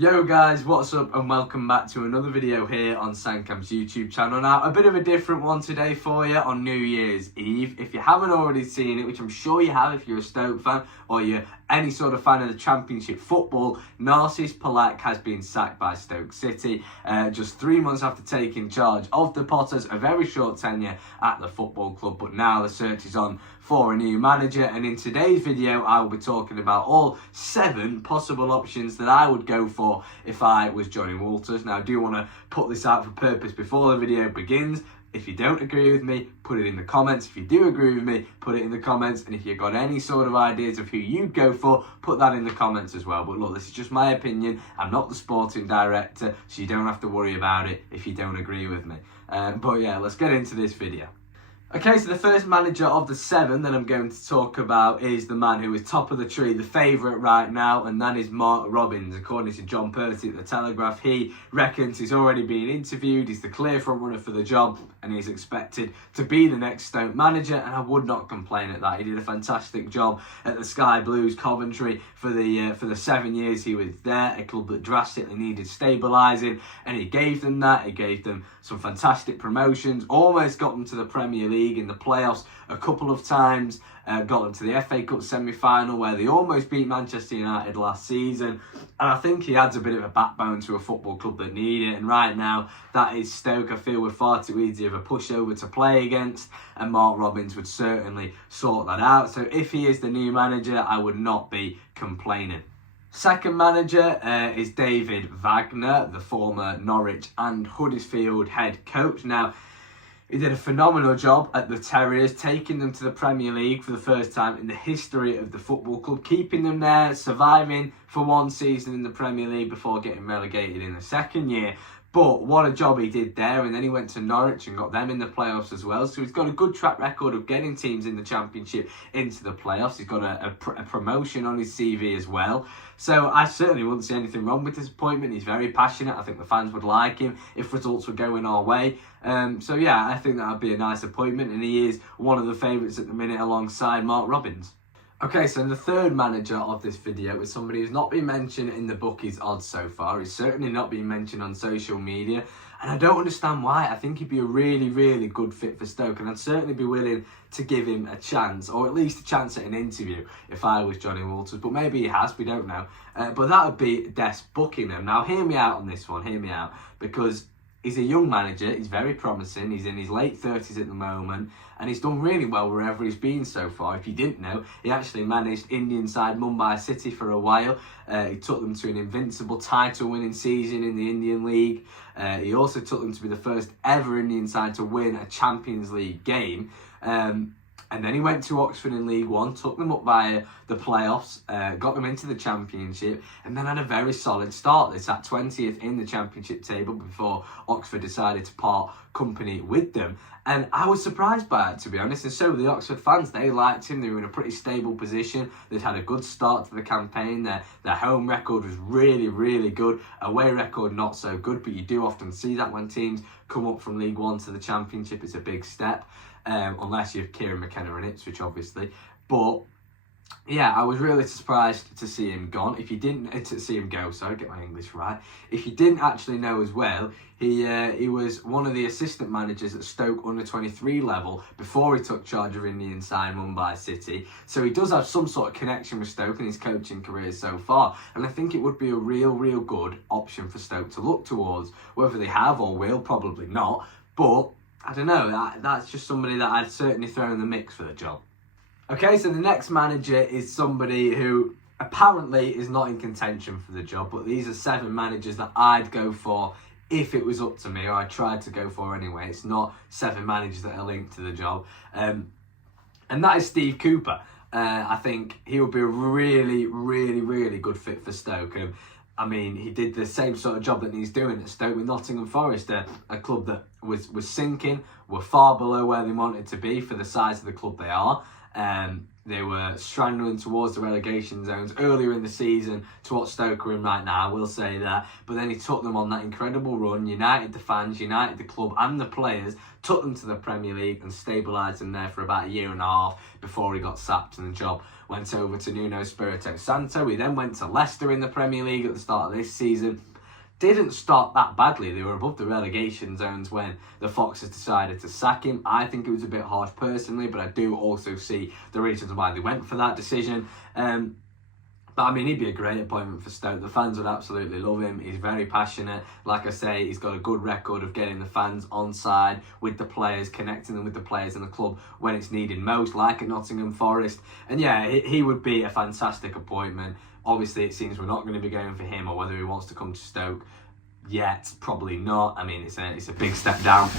Yo guys, what's up and welcome back to another video here on Sandcamp's YouTube channel. Now, a bit of a different one today for you on New Year's Eve. If you haven't already seen it, which I'm sure you have if you're a Stoke fan or you're any sort of fan of the Championship football, Narcis Palak has been sacked by Stoke City just 3 months after taking charge of the Potters. A very short tenure at the football club, but now the search is on for a new manager, and in today's video I will be talking about all 7 possible options that I would go for if I was Johnny Walters. Now, I do want to put this out for purpose before the video begins. If you don't agree with me, put it in the comments. If you do agree with me, put it in the comments. And if you've got any sort of ideas of who you'd go for, put that in the comments as well. But look, this is just my opinion. I'm not the sporting director, so you don't have to worry about it if you don't agree with me. But yeah, let's get into this video. Okay, so the first manager of the 7 that I'm going to talk about is the man who is top of the tree, the favourite right now, and that is Mark Robins. According to John Percy at The Telegraph, he reckons he's already been interviewed, he's the clear front runner for the job, and he's expected to be the next Stoke manager, and I would not complain at that. He did a fantastic job at the Sky Blues Coventry for the 7 years he was there, a club that drastically needed stabilising, and he gave them that. He gave them some fantastic promotions, almost got them to the Premier League in the playoffs a couple of times, got them to the FA Cup semi-final where they almost beat Manchester United last season, and I think he adds a bit of a backbone to a football club that need it, and right now that is Stoke. I feel we're far too easy of a pushover to play against, and Mark Robins would certainly sort that out. So if he is the new manager, I would not be complaining. Second manager is David Wagner, the former Norwich and Huddersfield head coach. Now, he did a phenomenal job at the Terriers, taking them to the Premier League for the first time in the history of the football club, keeping them there, surviving for 1 season in the Premier League before getting relegated in the second year. But what a job he did there, and then he went to Norwich and got them in the playoffs as well. So he's got a good track record of getting teams in the Championship into the playoffs. He's got a promotion on his CV as well. So I certainly wouldn't see anything wrong with his appointment. He's very passionate. I think the fans would like him if results were going our way. So yeah, I think that would be a nice appointment, and he is one of the favourites at the minute alongside Mark Robins. Okay, so the third manager of this video is somebody who's not been mentioned in the bookies odds so far. He's certainly not been mentioned on social media, and I don't understand why. I think he'd be a really, really good fit for Stoke, and I'd certainly be willing to give him a chance, or at least a chance at an interview if I was Johnny Walters. But maybe he has, we don't know. But that would be Des Buckingham. Now, hear me out on this one, hear me out, because he's a young manager, he's very promising, he's in his late 30s at the moment, and he's done really well wherever he's been so far. If you didn't know, he actually managed Indian side Mumbai City for a while. He took them to an invincible title-winning season in the Indian League. He also took them to be the first ever Indian side to win a Champions League game. And then he went to Oxford in League One, took them up via the playoffs, got them into the Championship, and then had a very solid start. They sat 20th in the Championship table before Oxford decided to part company with them. And I was surprised by it, to be honest, and so were the Oxford fans. They liked him. They were in a pretty stable position. They'd had a good start to the campaign. Their home record was really, really good. Away record, not so good, but you do often see that when teams come up from League One to the Championship. It's a big step. Unless you have Kieran McKenna and Ipswich, obviously. But yeah, I was really surprised to see him gone. If you didn't to see him go, sorry, get my English right. If you didn't actually know as well, he was one of the assistant managers at Stoke under 23 level before he took charge of Indian side Mumbai City. So he does have some sort of connection with Stoke in his coaching career so far, and I think it would be a real good option for Stoke to look towards. Whether they have or will, probably not, but I don't know, that's just somebody that I'd certainly throw in the mix for the job. Okay, so the next manager is somebody who apparently is not in contention for the job, but these are 7 managers that I'd go for if it was up to me, or I tried to go for anyway. It's not 7 managers that are linked to the job. And that is Steve Cooper. I think he would be a really good fit for Stoke. I mean, he did the same sort of job that he's doing at Stoke with Nottingham Forest, a club that was sinking, were far below where they wanted to be for the size of the club they are. They were strangling towards the relegation zones earlier in the season to what Stoke are in right now, I will say that. But then he took them on that incredible run, united the fans, united the club and the players, took them to the Premier League and stabilised them there for about a year and a half before he got sacked and the job went over to Nuno Espirito Santo. He then went to Leicester in the Premier League at the start of this season. Didn't start that badly. They were above the relegation zones when the Foxes decided to sack him. I think it was a bit harsh personally, but I do also see the reasons why they went for that decision. But I mean, he'd be a great appointment for Stoke. The fans would absolutely love him. He's very passionate. Like I say, he's got a good record of getting the fans on side with the players, connecting them with the players in the club when it's needed most, like at Nottingham Forest. And yeah, he would be a fantastic appointment. Obviously, it seems we're not going to be going for him, or whether he wants to come to Stoke yet, probably not. I mean, it's a big step down.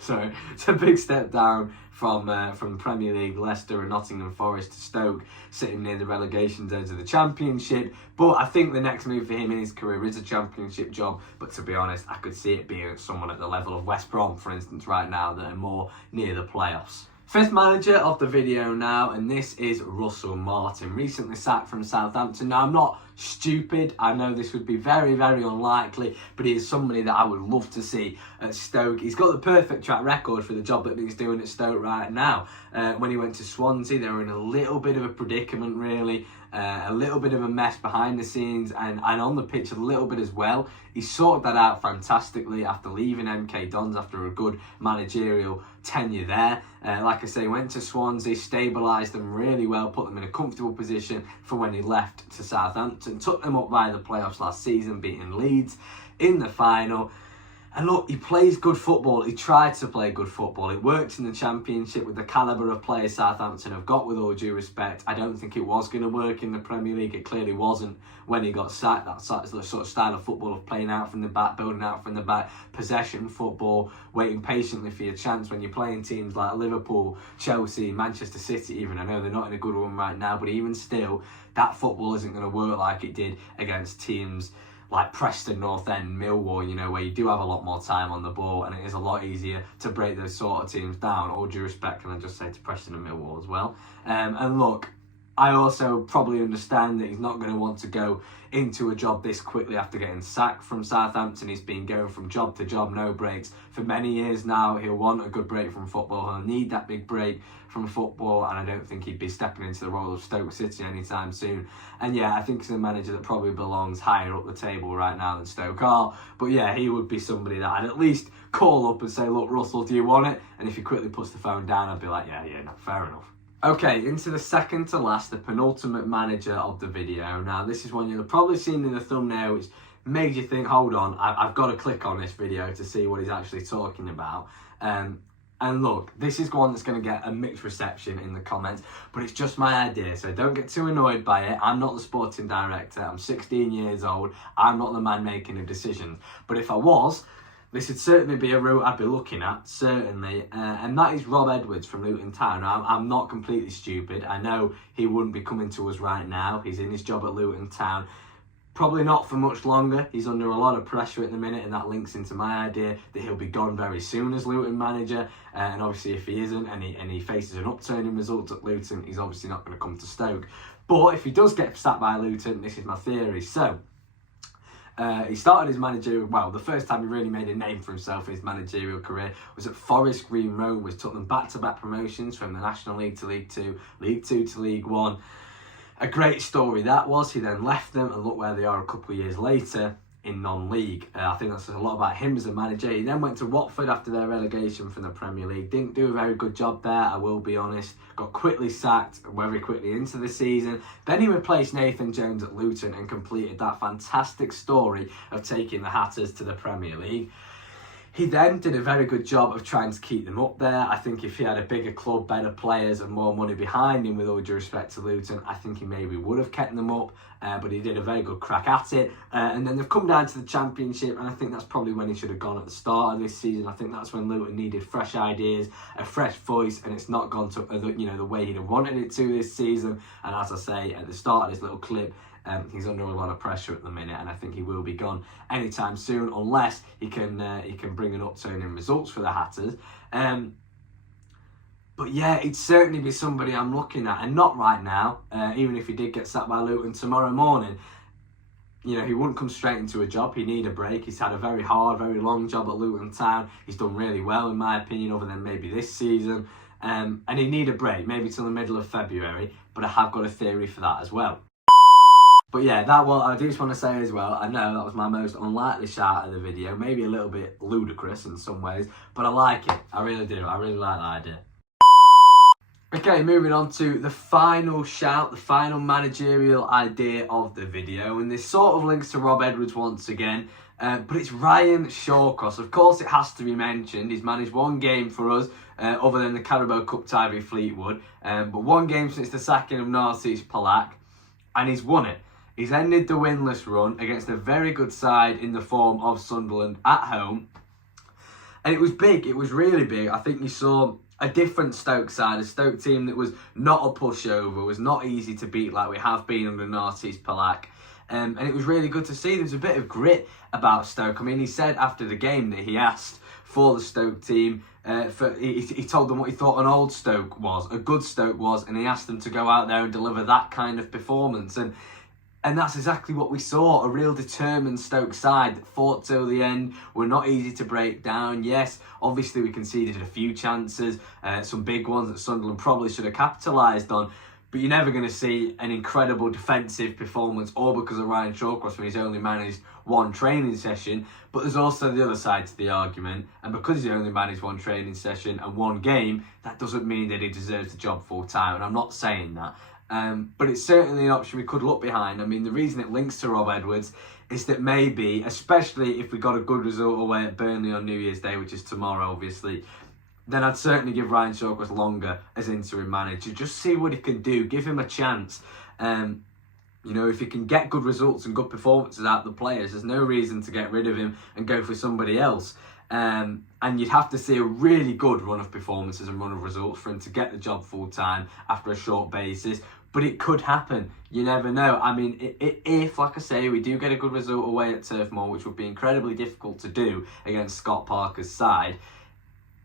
Sorry, it's a big step down from the Premier League, Leicester and Nottingham Forest to Stoke, sitting near the relegation zones of the Championship. But I think the next move for him in his career is a Championship job. But to be honest, I could see it being someone at the level of West Brom, for instance, right now, that are more near the playoffs. Fifth manager of the video now, and this is Russell Martin, recently sacked from Southampton. Now, I'm not stupid. I know this would be very, very unlikely, but he is somebody that I would love to see at Stoke. He's got the perfect track record for the job that he's doing at Stoke right now. When he went to Swansea, they were in a little bit of a predicament, really. A little bit of a mess behind the scenes and on the pitch a little bit as well. He sorted that out fantastically after leaving MK Dons after a good managerial tenure there. Like I say, went to Swansea, stabilised them really well, put them in a comfortable position for when he left to Southampton, took them up via the playoffs last season, beating Leeds in the final. And look, he plays good football. He tried to play good football. It worked in the Championship with the calibre of players Southampton have got, with all due respect. I don't think it was going to work in the Premier League. It clearly wasn't when he got sacked. That sort of style of football of playing out from the back, building out from the back, possession football, waiting patiently for your chance when you're playing teams like Liverpool, Chelsea, Manchester City even. I know they're not in a good run right now, but even still, that football isn't going to work like it did against teams like Preston, North End, Millwall, you know, where you do have a lot more time on the ball and it is a lot easier to break those sort of teams down. All due respect, can I just say, to Preston and Millwall as well. And look, I also probably understand that he's not going to want to go into a job this quickly after getting sacked from Southampton. He's been going from job to job, no breaks, for many years now. He'll want a good break from football. He'll need that big break from football, and I don't think he'd be stepping into the role of Stoke City anytime soon. And yeah, I think he's a manager that probably belongs higher up the table right now than Stoke are. But yeah, he would be somebody that I'd at least call up and say, look, Russell, do you want it? And if he quickly puts the phone down, I'd be like, yeah, no, fair enough. Okay, into the second to last, the penultimate manager of the video. Now, this is one you'll have probably seen in the thumbnail, which made you think, hold on, I've got to click on this video to see what he's actually talking about. And look, this is one that's going to get a mixed reception in the comments, but it's just my idea, so don't get too annoyed by it. I'm not the sporting director. I'm 16 years old. I'm not the man making the decisions. But if I was, this would certainly be a route I'd be looking at, certainly. And that is Rob Edwards from Luton Town. Now, I'm not completely stupid. I know he wouldn't be coming to us right now. He's in his job at Luton Town. Probably not for much longer. He's under a lot of pressure at the minute, and that links into my idea that he'll be gone very soon as Luton manager. And obviously, if he isn't and he faces an upturn in results at Luton, he's obviously not going to come to Stoke. But if he does get sacked by Luton, this is my theory. So, he started his managerial, well, the first time he really made a name for himself in his managerial career was at Forest Green Rovers, took them back-to-back promotions from the National League to League Two, League Two to League One. A great story that was. He then left them, and look where they are a couple of years later in non-league. I think that says a lot about him as a manager. He then went to Watford after their relegation from the Premier League. Didn't do a very good job there, I will be honest. Got quickly sacked very quickly into the season. Then he replaced Nathan Jones at Luton and completed that fantastic story of taking the Hatters to the Premier League. He then did a very good job of trying to keep them up there. I think if he had a bigger club, better players and more money behind him, with all due respect to Luton, I think he maybe would have kept them up. But he did a very good crack at it. And then they've come down to the Championship, and I think that's probably when he should have gone at the start of this season. I think that's when Luton needed fresh ideas, a fresh voice, and it's not gone to the way he'd have wanted it to this season. And as I say at the start of this little clip, he's under a lot of pressure at the minute, and I think he will be gone anytime soon, unless he can bring an upturn in results for the Hatters. But yeah, it'd certainly be somebody I'm looking at, and not right now. Even if he did get sacked by Luton tomorrow morning, you know, he wouldn't come straight into a job. He'd need a break. He's had a very hard, very long job at Luton Town. He's done really well, in my opinion, other than maybe this season. And he'd need a break, maybe till the middle of February. But I have got a theory for that as well. But yeah, that one, I do just want to say as well, I know that was my most unlikely shout of the video. Maybe a little bit ludicrous in some ways, but I like it. I really do. I really like that idea. Okay, moving on to the final shout, the final managerial idea of the video. And this sort of links to Rob Edwards once again. But it's Ryan Shawcross. Of course, it has to be mentioned. He's managed one game for us, other than the Carabao Cup tie with Fleetwood. But one game since the sacking of Narcis Palak. And he's won it. He's ended the winless run against a very good side in the form of Sunderland at home. And it was big. It was really big. I think you saw a different Stoke side, a Stoke team that was not a pushover, was not easy to beat like we have been under Narcis Palak. And it was really good to see. There was a bit of grit about Stoke. I mean, he said after the game that he asked for the Stoke team, he told them what he thought an old Stoke was, a good Stoke was, and he asked them to go out there and deliver that kind of performance. And that's exactly what we saw, a real determined Stoke side that fought till the end, were not easy to break down. Yes, obviously we conceded a few chances, some big ones that Sunderland probably should have capitalised on, but you're never going to see an incredible defensive performance, all because of Ryan Shawcross when he's only managed one training session. But there's also the other side to the argument, and because he's only managed one training session and one game, that doesn't mean that he deserves the job full time, and I'm not saying that. But it's certainly an option we could look behind. I mean, the reason it links to Rob Edwards is that maybe, especially if we got a good result away at Burnley on New Year's Day, which is tomorrow, obviously, then I'd certainly give Ryan Shawcross longer as interim manager. Just see what he can do. Give him a chance. You know, if he can get good results and good performances out of the players, there's no reason to get rid of him and go for somebody else. And you'd have to see a really good run of performances and run of results for him to get the job full time after a short basis. But it could happen. You never know. I mean, if, like I say, we do get a good result away at Turf Moor, which would be incredibly difficult to do against Scott Parker's side,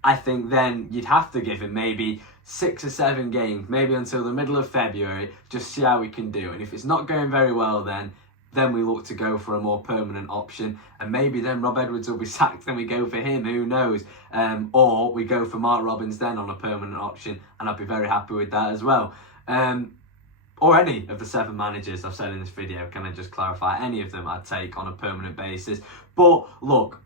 I think then you'd have to give him maybe 6 or 7 games, maybe until the middle of February, just see how we can do. And if it's not going very well then we look to go for a more permanent option. And maybe then Rob Edwards will be sacked and we go for him, who knows. Or we go for Mark Robins then on a permanent option, and I'd be very happy with that as well. Or any of the 7 managers I've said in this video, can I just clarify? Any of them I'd take on a permanent basis. But look,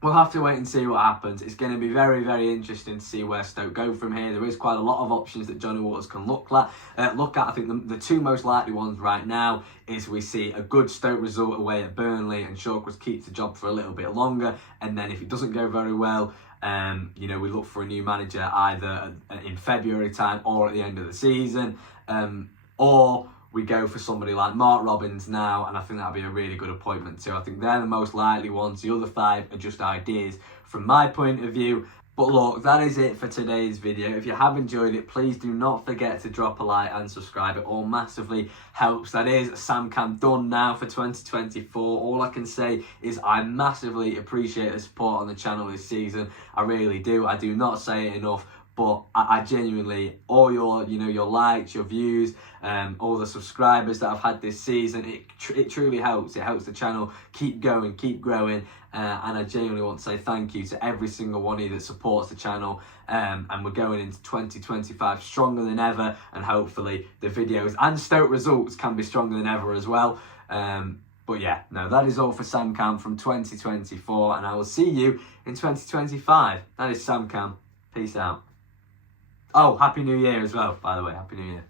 we'll have to wait and see what happens. It's going to be very, very interesting to see where Stoke go from here. There is quite a lot of options that Johnny Waters can look at. I think the 2 most likely ones right now is we see a good Stoke result away at Burnley and Shawcross keeps the job for a little bit longer. And then if it doesn't go very well, you know, we look for a new manager either in February time or at the end of the season. Or we go for somebody like Mark Robins now, and I think that'll be a really good appointment too. I think they're the most likely ones. The other 5 are just ideas from my point of view. But look, that is it for today's video. If you have enjoyed it, please do not forget to drop a like and subscribe. It all massively helps. That is SamCam done now for 2024. All I can say is I massively appreciate the support on the channel this season. I really do. I do not say it enough. But I genuinely, all your likes, your views, all the subscribers that I've had this season, it truly helps. It helps the channel keep going, keep growing. And I genuinely want to say thank you to every single one of you that supports the channel. And we're going into 2025 stronger than ever. And hopefully the videos and Stoke results can be stronger than ever as well. But yeah, no, that is all for SamCam from 2024. And I will see you in 2025. That is SamCam. Peace out. Oh, Happy New Year as well, by the way. Happy New Year.